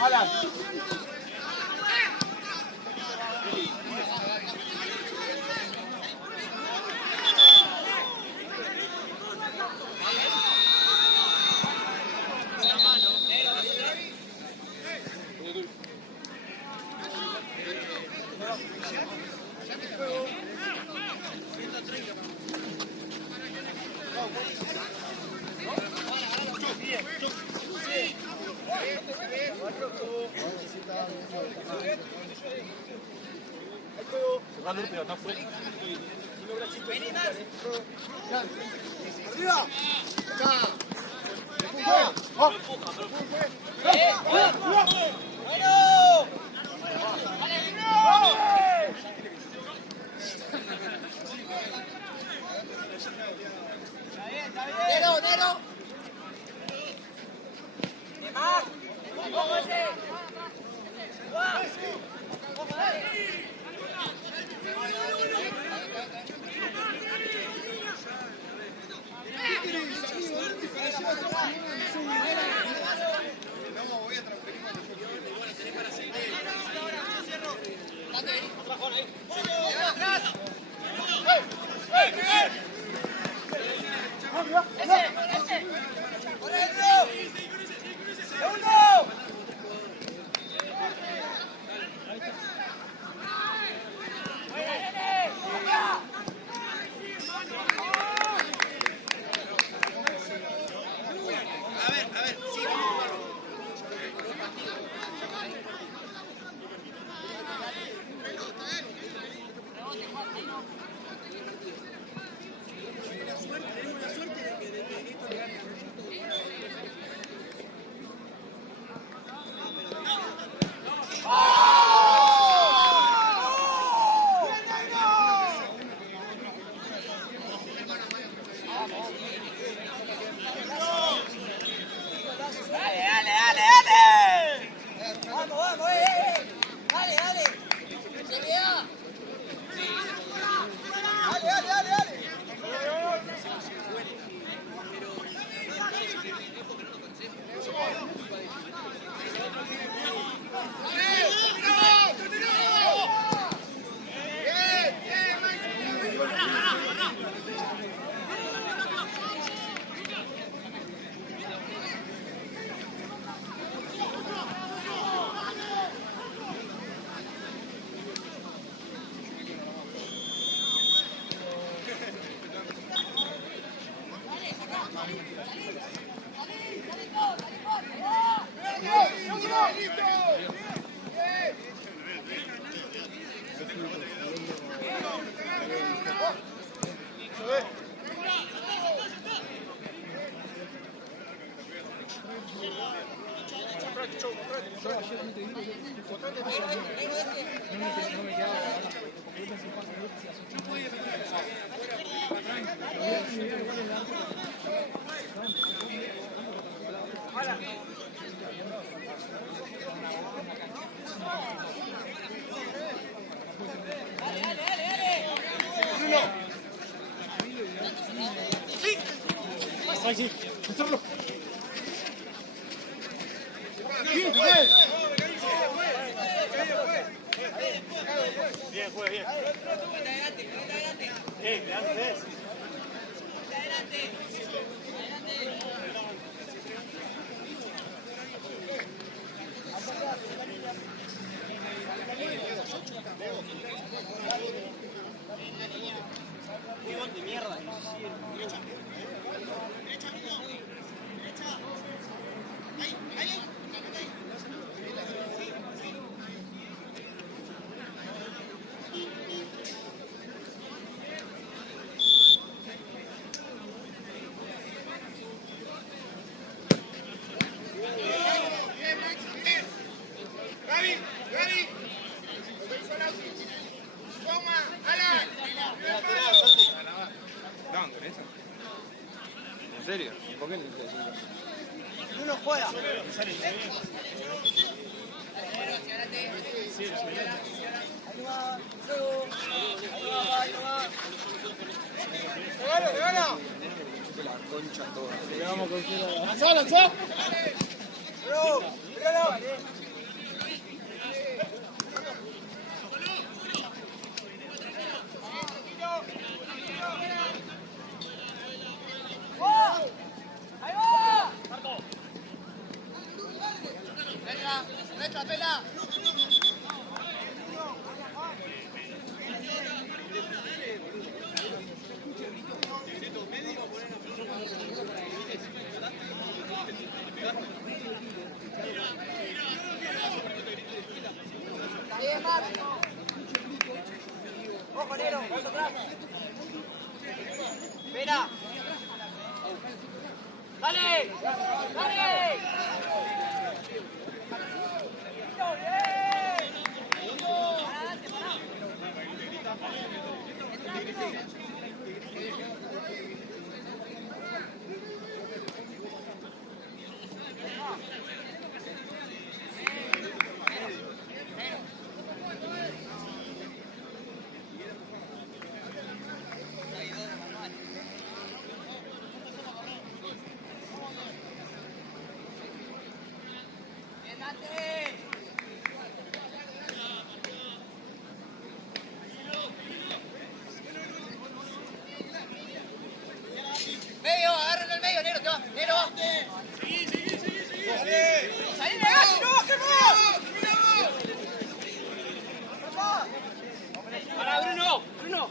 Alan. Pero no fue. ¡Arriba! Sí, cruzarlo. Bien, juega bien. Adelante. De mierda. ¿En serio? ¿Por qué no te decís? Uno juega. Ahí va, ahí va. concha toda. Le vamos a conseguir a... ¡Lanzó, lanzó! ¡Derecha, pela! Bien, Mar. Ojo, negro, vamos atrás. Mira. Dale, dale. Medio, agárrenlo el medio, negro, te va, negro. Sí. ¡Salí de gas, no, que no! ¡Para, Bruno! ¡Bruno!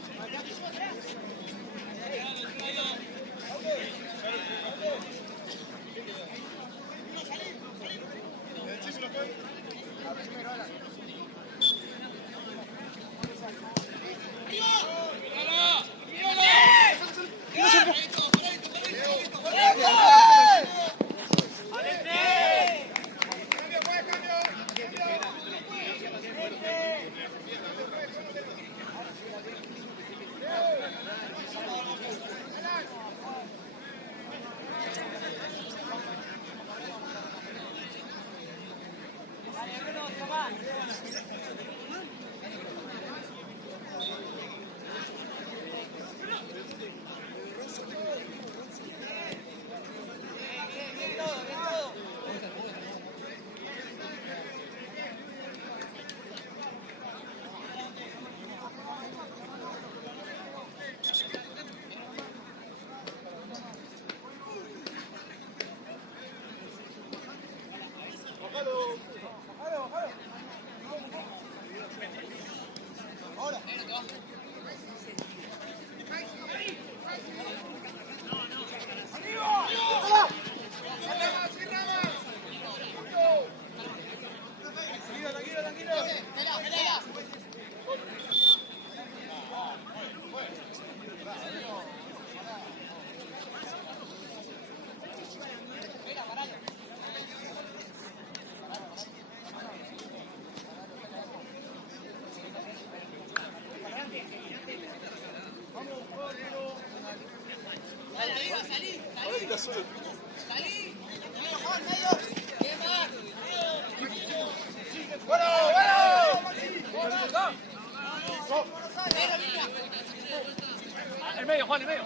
El medio, Juan, el medio.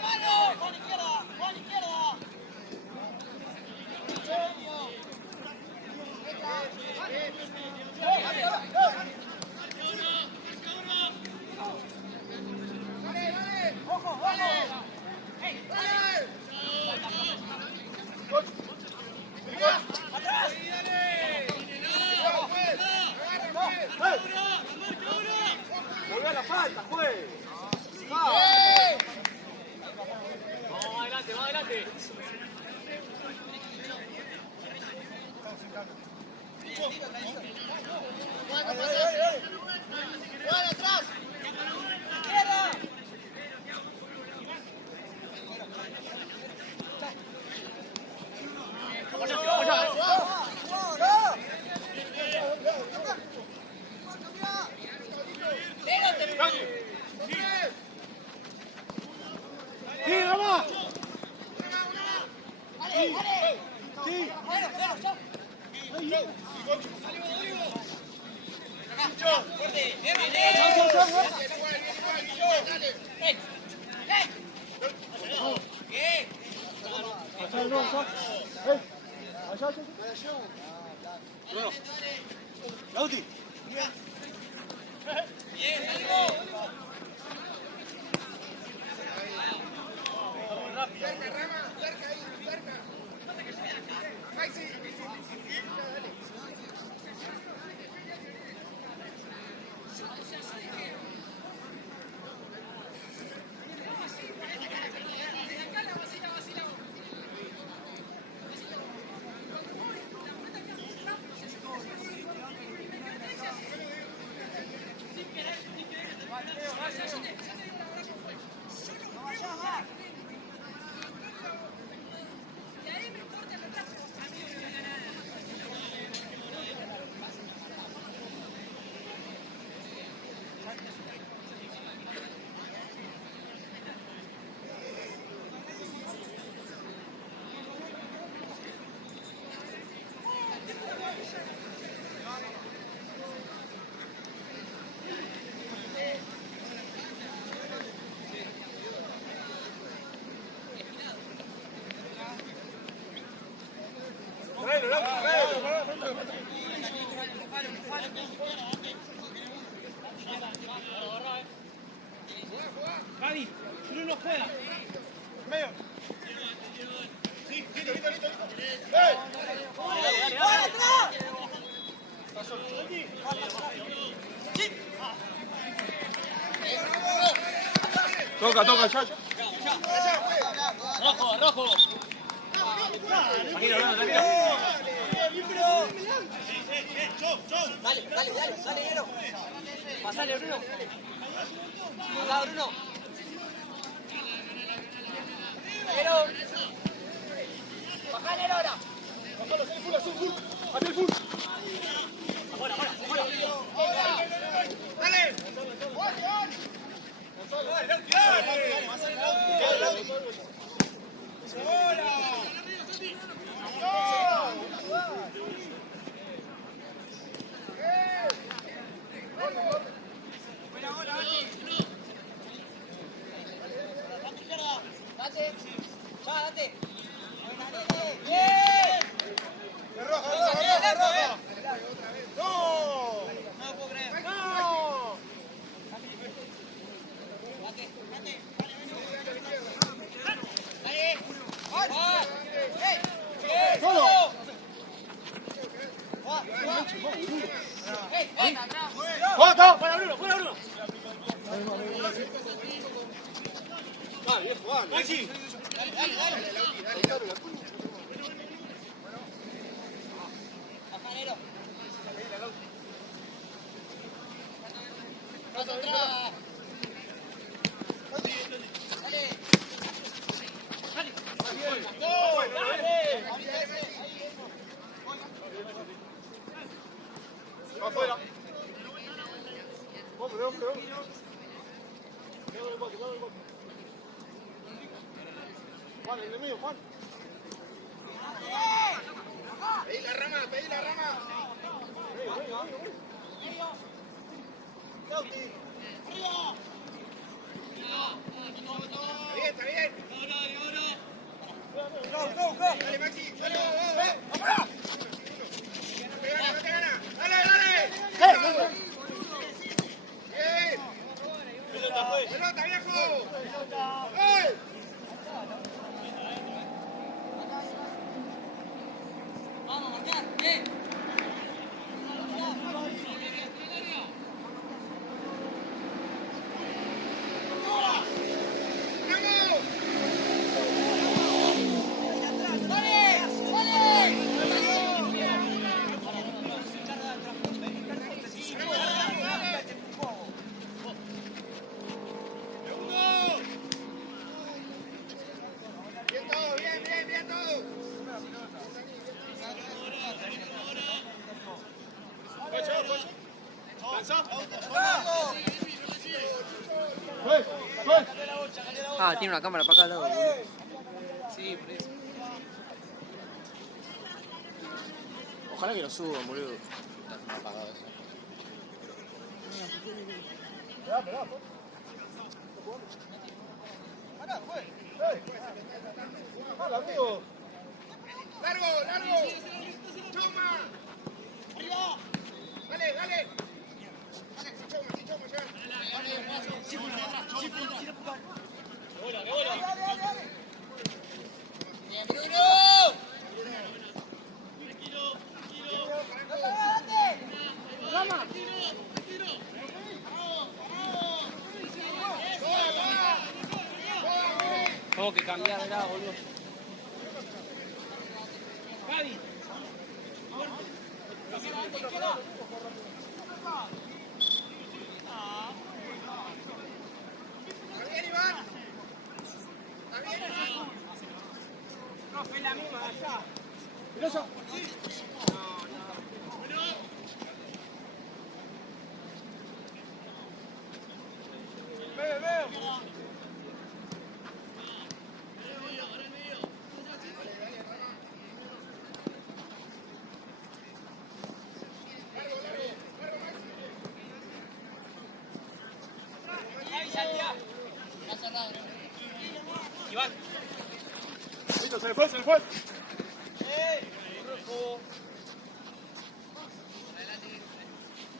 ¡Mano! ¡Juan izquierda! ¡Juan izquierda! ¡Ojo, ojo! ¡Ey, dale! ¡Atrás! ¡Volvió a la falta, juez! ¡Vamos, adelante, vamos adelante! ¡Juan atrás! ¡Izquierda! ¡Sí, vamos! ¡Ey! Bruno. Lauti. Bien, Algo. Cerca, Rama, cerca ahí, cerca. Maxi. Javi, Bruno juega. Medio. Sí, listo. ¡Eh! ¡Para atrás! Toca, ya. Rojo. Tranquilo, tranquilo. Dale, Nero. Pasale, Bruno. Acá, Bruno. Nero. Bajá, Nero, ahora. Full. Hacia el full. Ahora. Dale. Date. ¡Bien! ¡De rojo! ¡No! No puedo creer. ¡No! ¡Solo! ¡Foto! ¡Fuera Bruno! Bien jugado. Maxi. Dale. Bajanero. Más atrás. Dale. Afuera. Vamos. Queda el bote. Juan, en el medio, Juan. Pedí la rama. Lauti. Está bien. Go. Dale, Maxi. Dale. No te gana. Dale. Bien. Pelota, viejo. ¡Eh! Vamos a marcar. Bien. Bien todo. Ah, tiene una cámara para acá al lado. Sí, por eso. Ojalá que lo suban, boludo. Está apagado eso. ¡Hala, amigo! ¡Largo! Tuvo que cambiar de lado, boludo. Javi. Bien, Iván. ¿Está bien? No, fue la misma allá. ¿Pelosa? Sí. Veo. Iván. Listo, se le fue.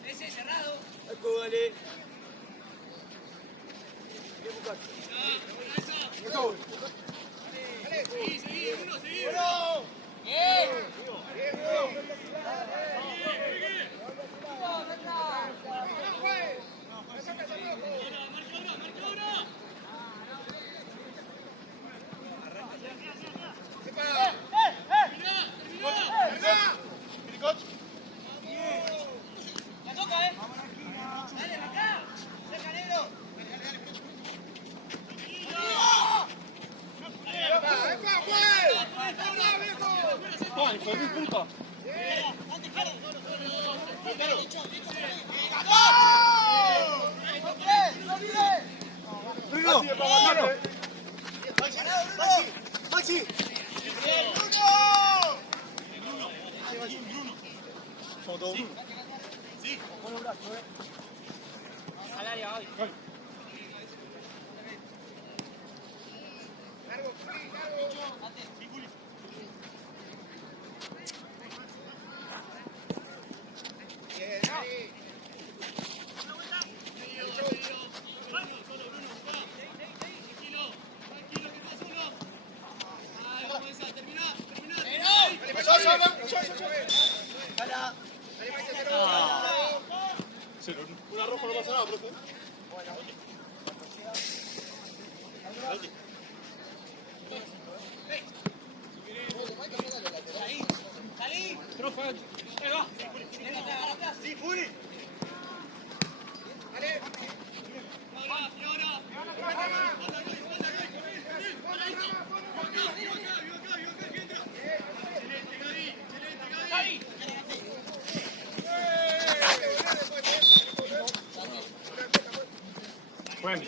Ese cerrado. Dale. Seguí, uno. Bien. La toca, Dale, acá. Deja, negro. ¡Ay, hijo de puta! ¡Bruno! ¡Maxi! Somos todos Bruno. Al área, Gaby. Una roja no pasa nada, profe. Salí. Profe, ahí va. Sí, Juli. Dale. Bueno.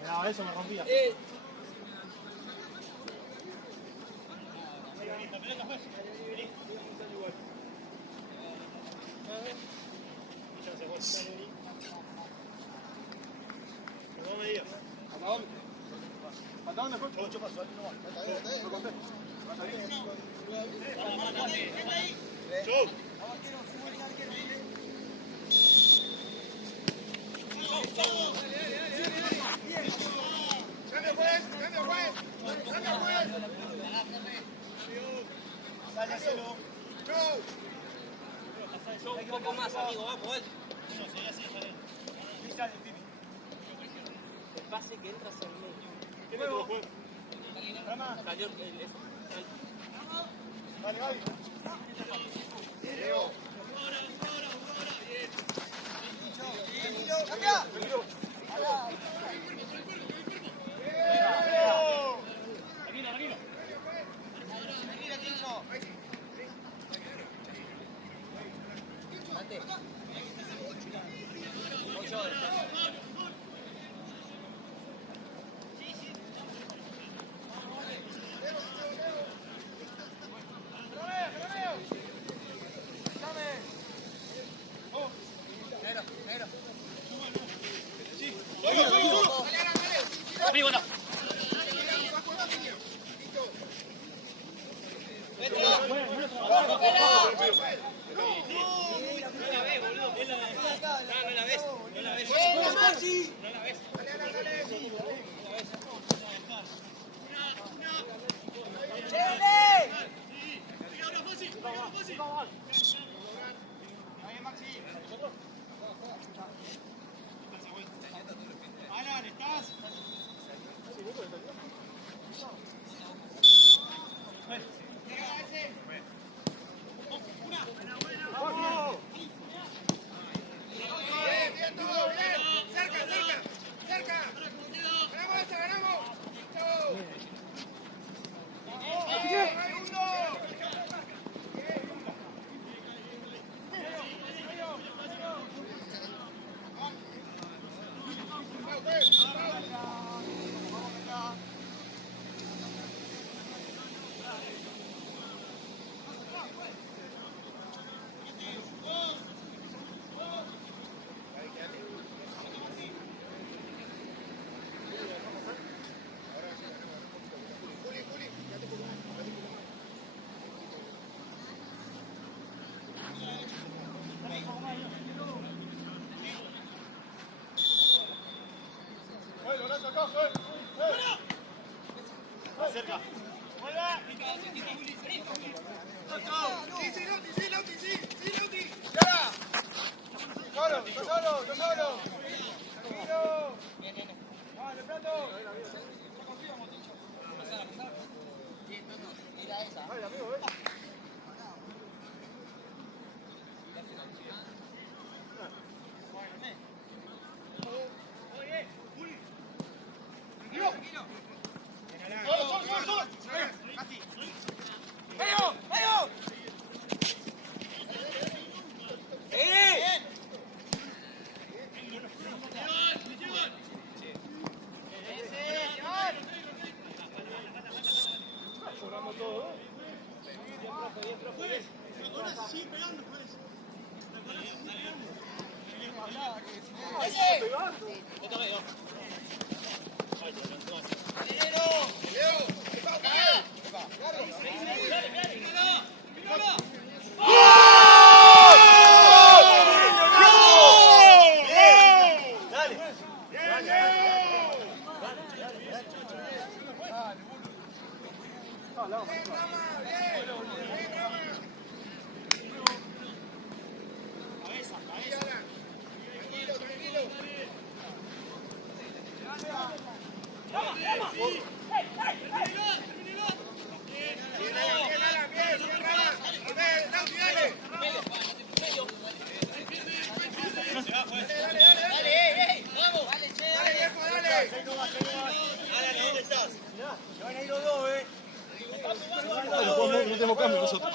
Mirá, eso me rompía. ¿Hasta dónde fue? Yo paso, aquí no va. Lo conté. Un poco más, amigo, vamos, él. El pase que entra hacia el medio. ¿Qué nuevo? Salió el... Dale, Gaby. ¡Cambia! Amigo, no. Alan, ¿estás? Cerca. Solo. Tranquilo. Vale, plato. Vale, amigo, ven. No tenemos cambio nosotros.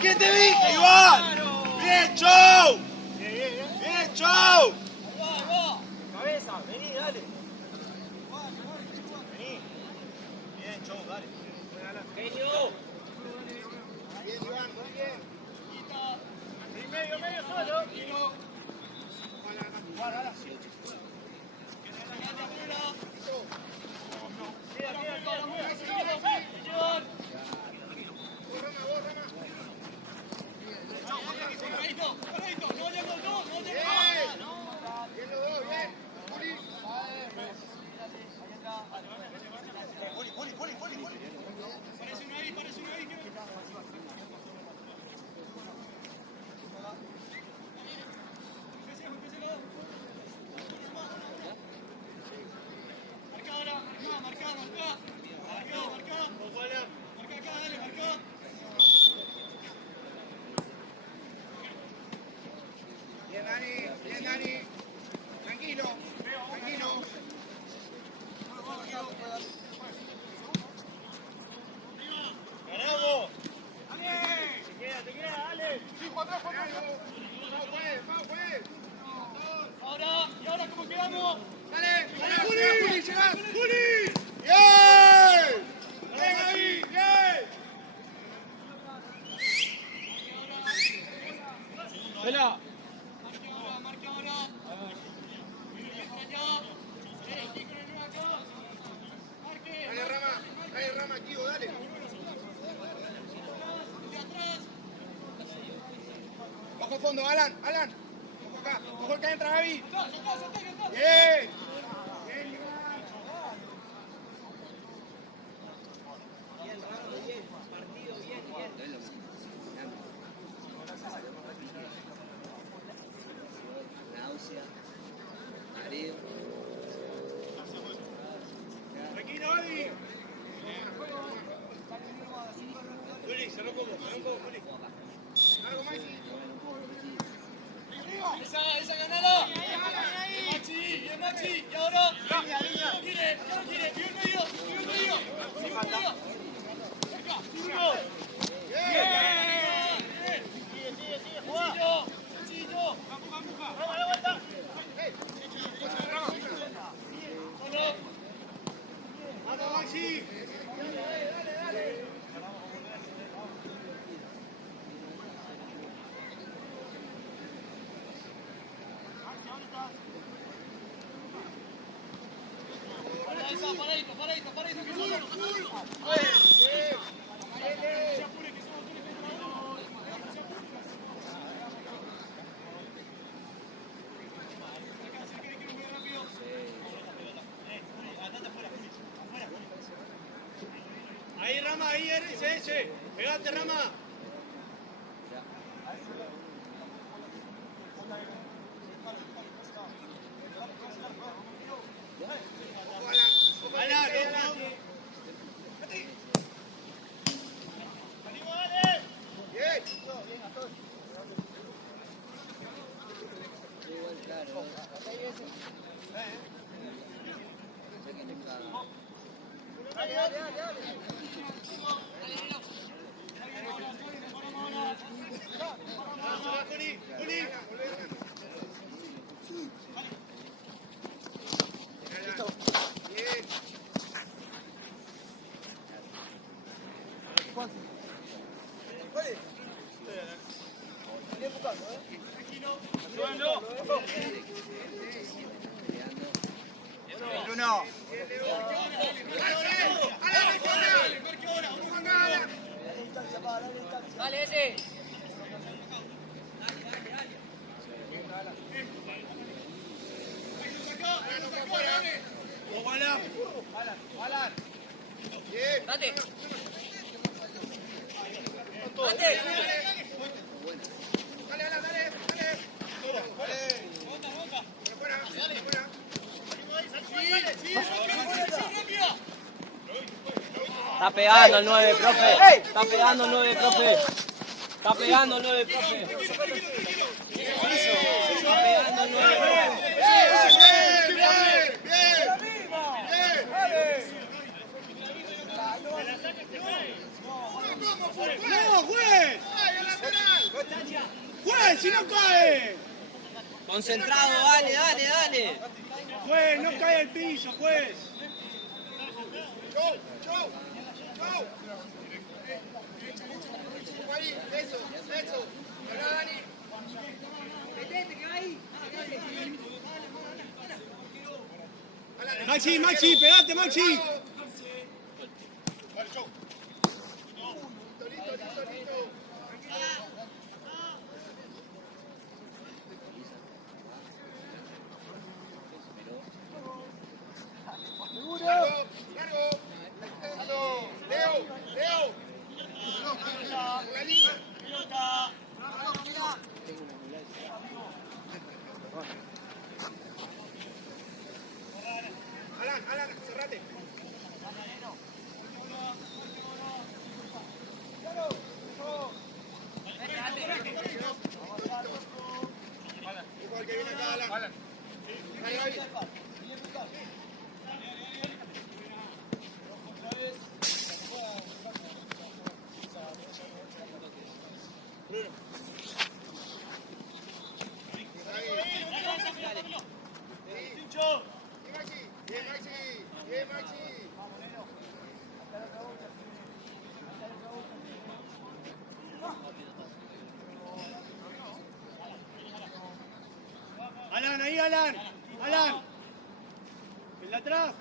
¿Qué te dije, Iván? ¡Bien, Chau! ¡Bien, Chau! Cabeza, vení, dale. Vení. Bien, Chau, dale. Genio. Bien, Iván, muy bien. Medio solo. Bien, Dani. Tranquilo. ¡Ganamos! Te queda, dale. Sí, Juan atrás. Vamos, Ahora, ¿cómo quedamos? Dale, Juli, llegás, Juli. ¡Bien! ¡Bien ahí! ¡Bien! ¡Vela! Dale, Rama, Kivo, dale. Ojo fondo, Alan. Ojo acá, ojo el que entra, Gaby. Bien. Náusea, mareo. Tranquilo, Gaby. Juli, cerró como, Juli. Largo, Maxi. Esa ganala. Bien, Maxi. Y ahora. Línea. Quiere. Bien medio. Acá. Bien. Sigue. Jugá. Sencillo. Empuja. Vamos, a la vuelta. Solo. Vamos, Maxi. Dale. Paradito, que solo. Ahí, Rama, ahí, ese. Pegate, Rama. Bruno. Dale, ese. Alan. Date. Está pegando el 9, profe. Está pegando el 9, profe. Está pegando el 9, profe. Está pegando el 9, profe. ¡No, juez! ¡Juez, si no cae! Concentrado, dale, dale, dale. Juez, no cae al piso, juez. Eso. Dani. Metete, que va ahí. Maxi, pegate, Maxi. Alan, cerrate. Igual que viene acá, Alan. Bien, Maxi. Alan, ahí, Alan. El de atrás.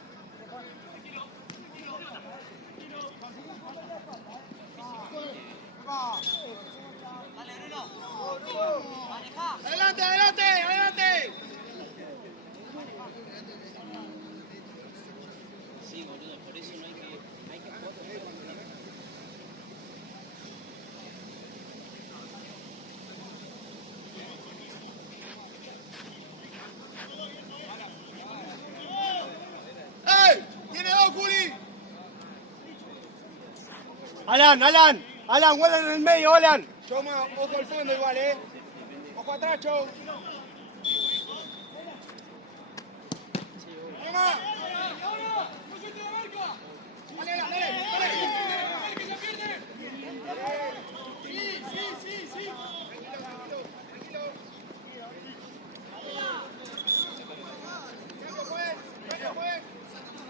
Adelante. Sí, boludo, por eso no hay que jugar. ¡Ey! ¡Tiene dos, Juli! Alan, vuela en el medio, Alan. Toma, ojo al fondo igual, Ojo atrás, Chau. Toma.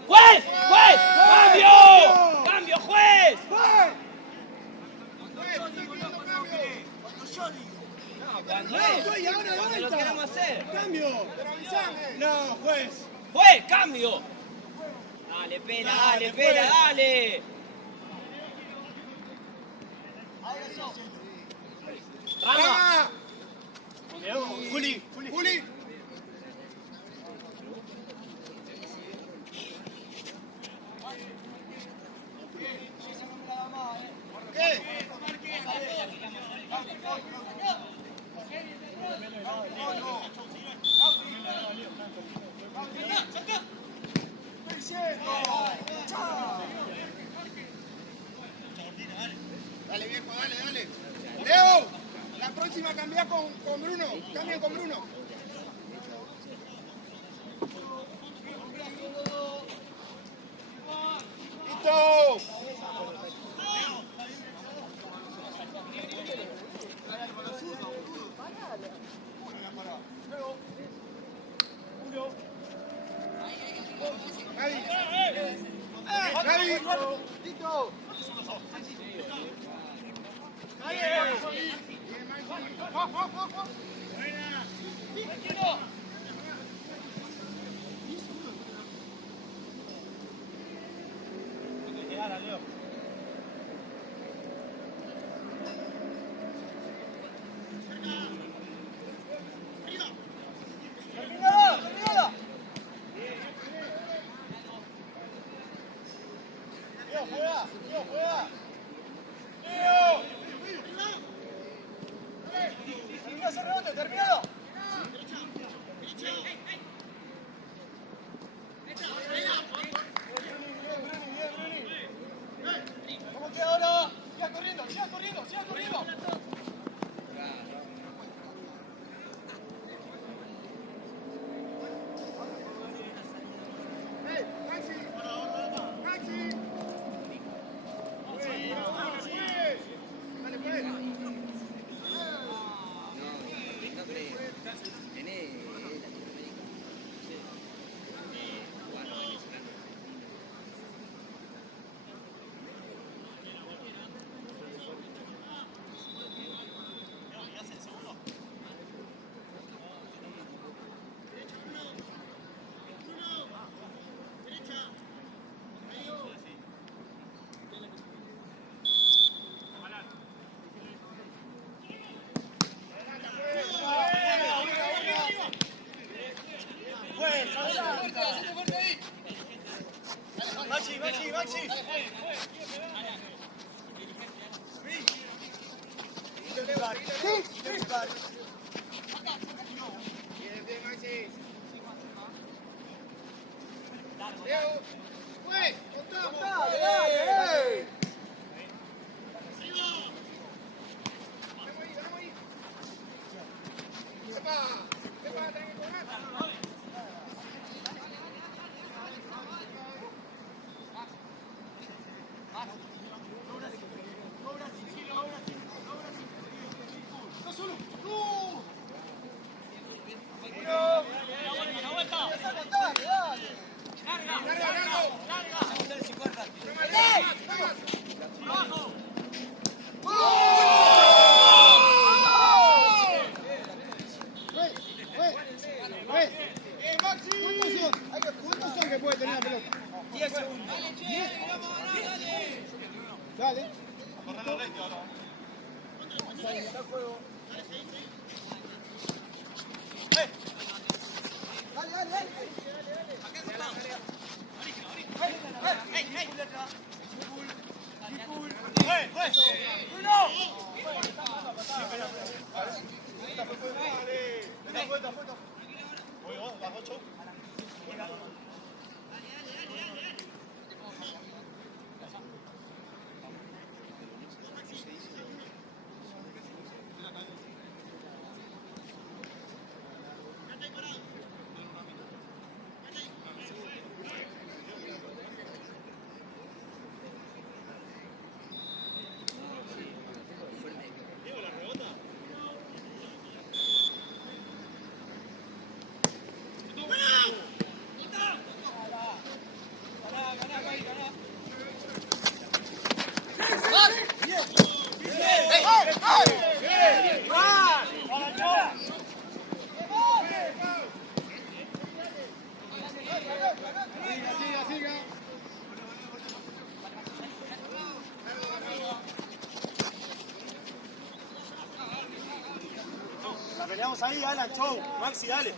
¡Juez! ¡Cambio, juez! Cuando lo queramos hacer. ¡Cambio! Pero avisame. No, juez. ¡Juez, cambio! Dale, pela, dale. Rama. Juli. ¿Qué? Dale, viejo, dale. Leo, la próxima cambia con Bruno. Cambien con Bruno. ¡Listo! Javi. ¡Listo! ¿Cuántos son que puede tener la pelota? 10 segundos. Dale. La peleamos ahí, Alan, show. Maxi, dale.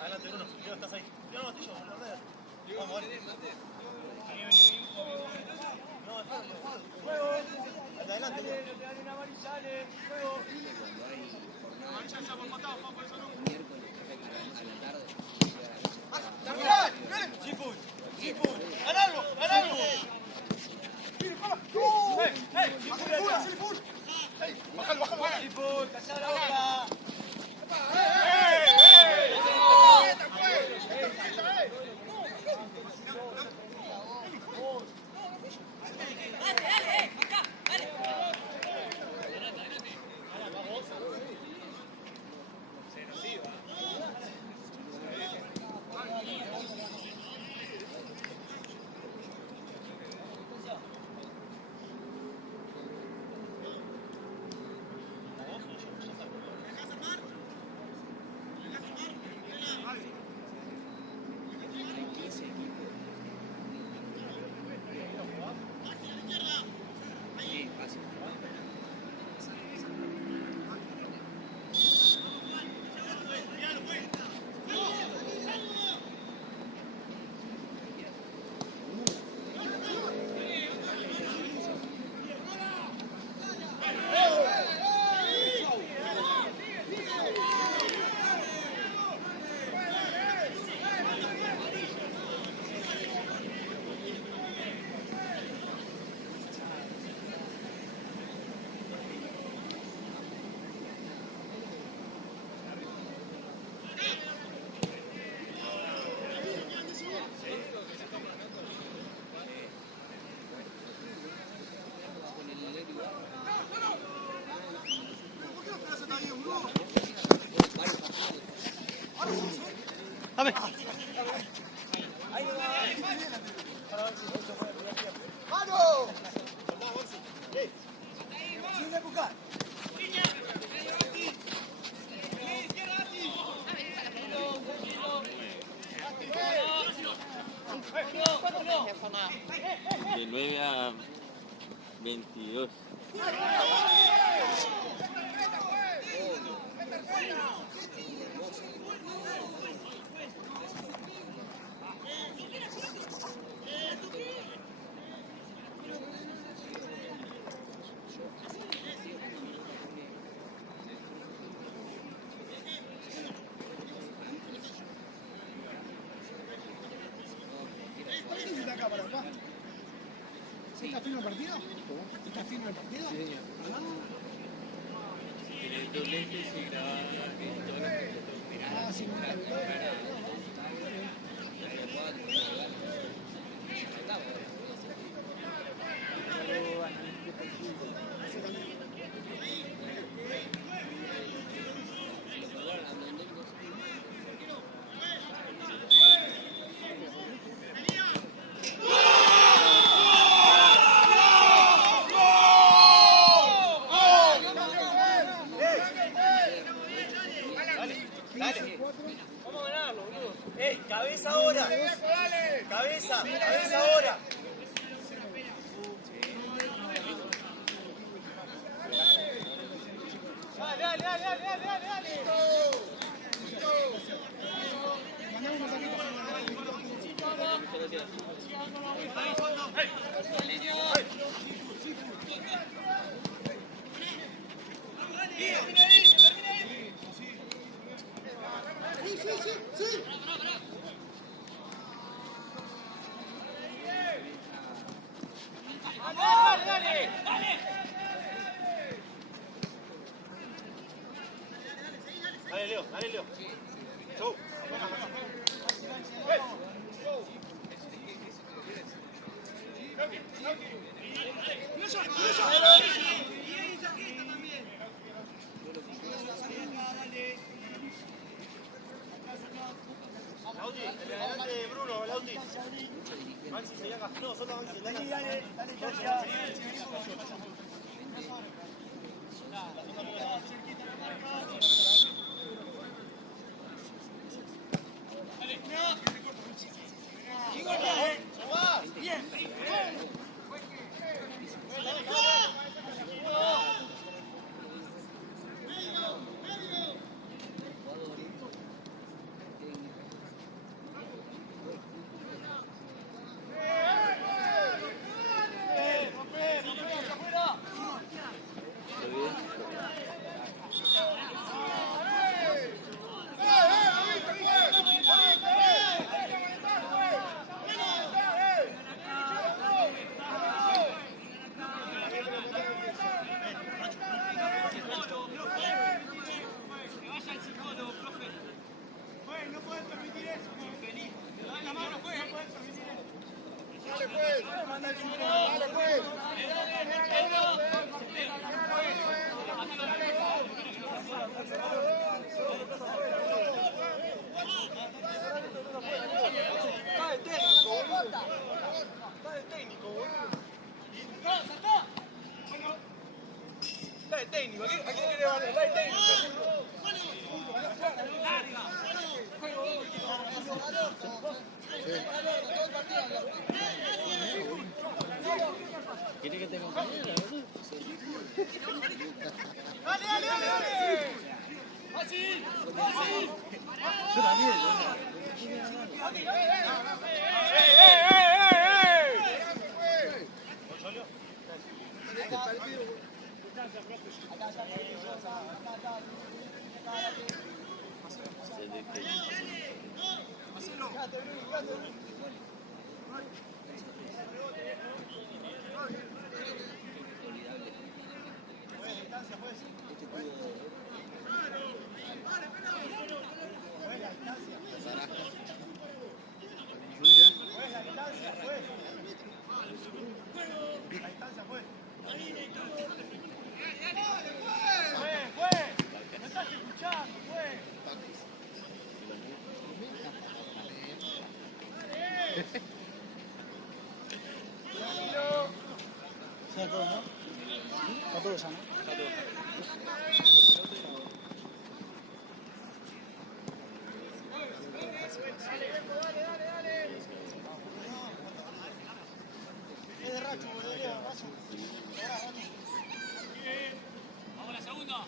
Adelante, Bruno. Diego, estás ahí. Yo no, Tillo, no ordenas. Vamos, vale. No, juego. Adelante, Seafood. ¡Ganalo! ¡Ganalo! ¡Bájalo, bájalo! ¡Seafood! ¡Callá la boca! Dame. ¡Mano! Sin buscar. De 9 a 22. ¿Está firme el partido? ¿Está firme el partido? Sí, señor. Tienes dos lentes y graba en todas las fotos. Ah, sí, Vamos a ganarlo, boludo. Cabeza ahora. Cabeza ahora. Dale. Sí. Dale, Leo. Chau. Lauti, el de adelante de Bruno, Lauti. Maxi se llama, no, solo Maxi. Dale, dale, dale, técnico, ¿a quién quiere valer? Dale técnico. ¿Quiere que te acompañe? ¡Dale, dale, dale, dale! ¡Fácil! ¡Fácil! Yo también. Está todo, ¿no? Está todo ya, ¿no? Está todo. Es de Racho, boludo, Racho. Vamos a la segunda.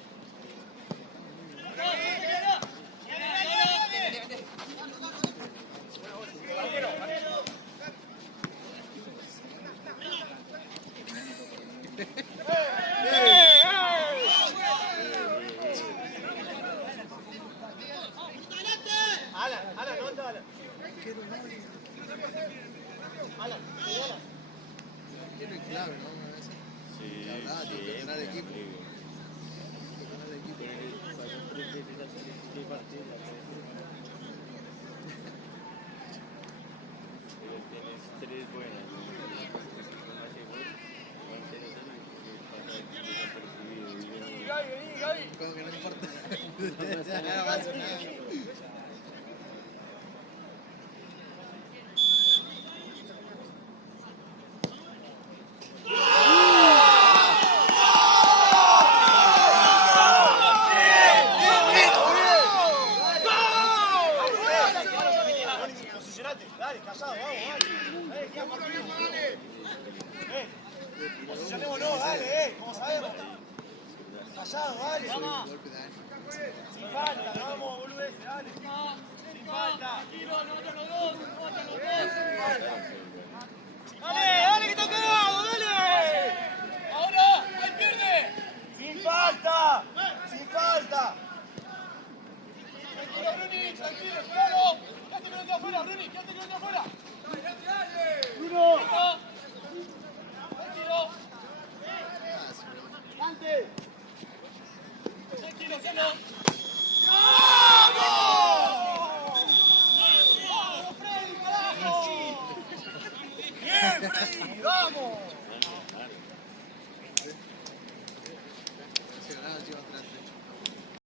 Alan, no anda Alan. Alan, Tiene clave, ¿no? A veces. Sí, La verdad, tiene que ganar el equipo. sí. Ganar el equipo. Tienes tres buenas. Creo que no importa. No pasa nada. posicionate, dale, callado, vamos, dale. Posicionémonos, dale, como sabemos. Callado, dale. Golpe de año. Sin falta, vamos, boludo, dale. Sin falta. Tranquilo, nosotros los dos.